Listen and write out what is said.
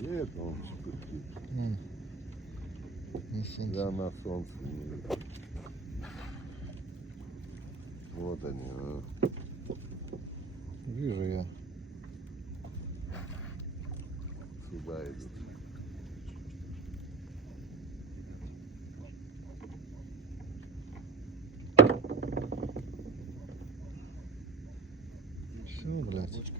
Нет, он шпырки. Несеньки. Я на солнце не вижу. Вот они. А. Вижу я. Сюда идут. Все, блядь.